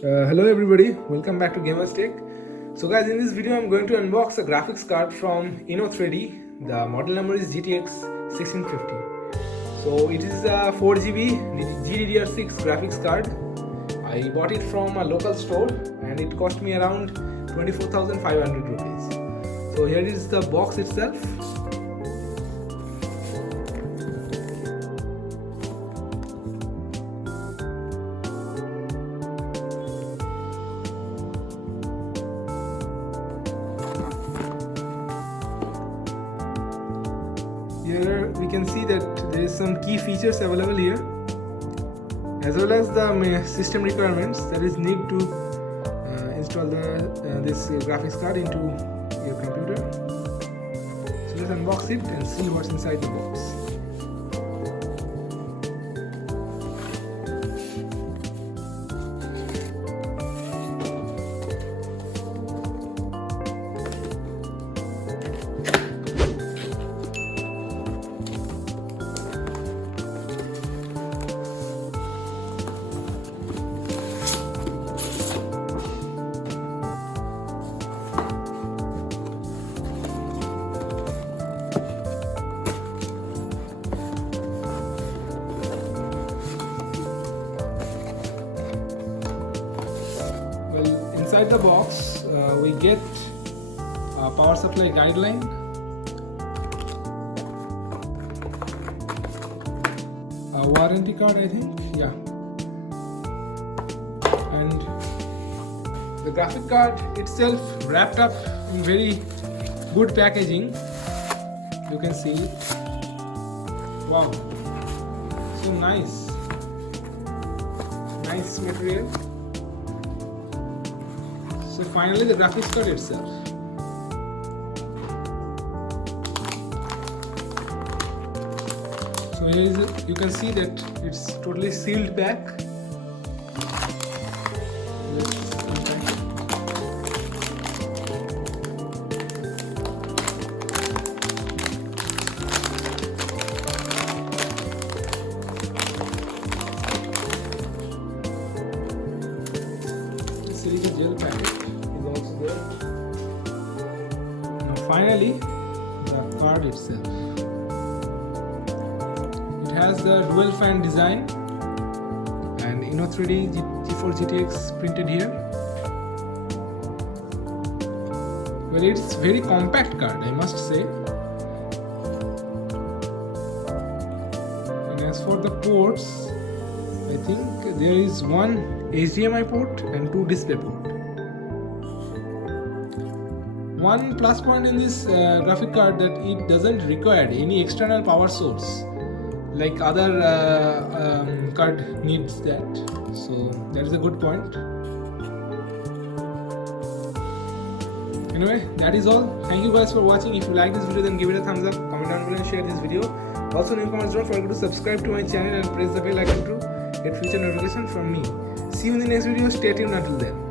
Hello everybody, welcome back to Gamers Tech. So guys, in this video I'm going to unbox a graphics card from INNO3D. The model number is GTX 1650. So it is a 4GB GDDR6 graphics card. I bought it from a local store and it cost me around 24,500 rupees. So here is the box itself. Here we can see that there is some key features available here, as well as the system requirements, that is need to install this graphics card into your computer. So let's unbox it and see what's inside the box. Inside the box, we get a power supply guideline, a warranty card, I think, yeah, and the graphic card itself wrapped up in very good packaging. You can see it. Wow, so nice material. So finally the graphics card itself. So here is it. You can see that it's totally sealed back. The gel packet is also there. Now finally, the card itself. It has the dual fan design and INNO3D Geforce GTX printed here. Well, it's very compact card, I must say. And as for the ports, I think there is one HDMI port and two display port. One plus point in this graphic card that it doesn't require any external power source like other card needs that. So that is a good point. Anyway, that is all. Thank you guys for watching. If you like this video, then give it a thumbs up, comment down below and share this video. Also in the comments, don't forget to subscribe to my channel and press the bell icon to get future notification from me. See you in the next video. Stay tuned until then.